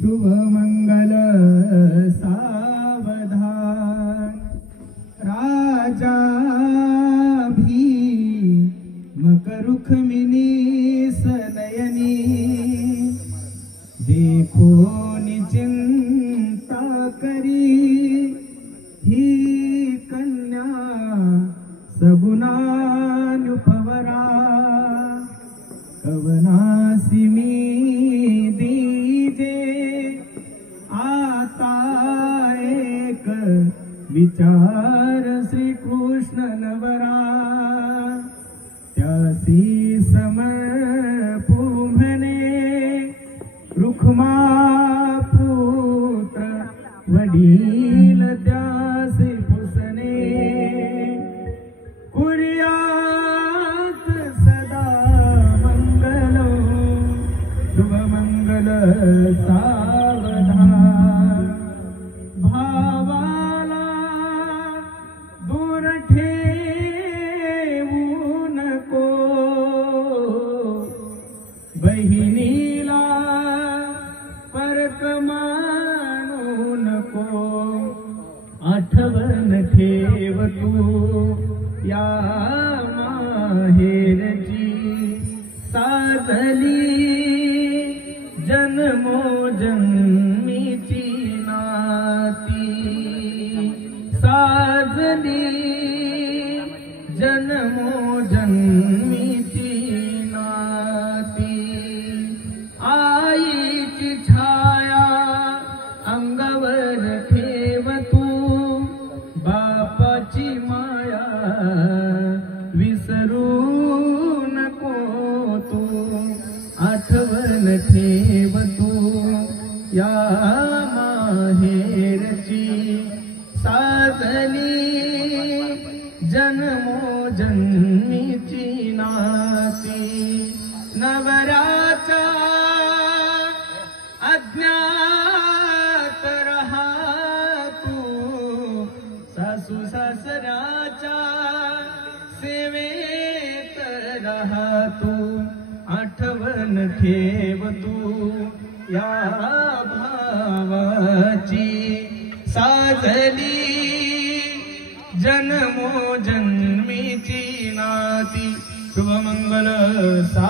शुभमंगल सावधान राजा भी मकरुखमिनी सनयनी देखो निचिंता करी ही कन्या सगुणानुपवरा कवनासी मी दीजे आता एक विचार श्री कृष्ण नवरा त्यासी समर्पुमने रुक्मा पुत्र वडील त्यासी पुसने कुर्यात सदा मंगलो शुभमंगल सावधान भावाला दूर ठेवू नको बहिणीला परक मानू नको आठवण ठेव तू या माहेरची साजली जन्मोजन्मीची नाती साजली जन्मोजन्मीची नाती आईची छाया अंगावर ठेव तू बापाची माया विसरू नको तू आठवण ठेव तू या माहेरची साजली जन्मोजन्मीची नाती नवऱ्याचा अज्ञात रहा तू सासू सासऱ्याच्या सेवेत रहा तू आठवण ठेव तू या भावाची साजली जन्मोजन्मीची नाती शुभमंगल सा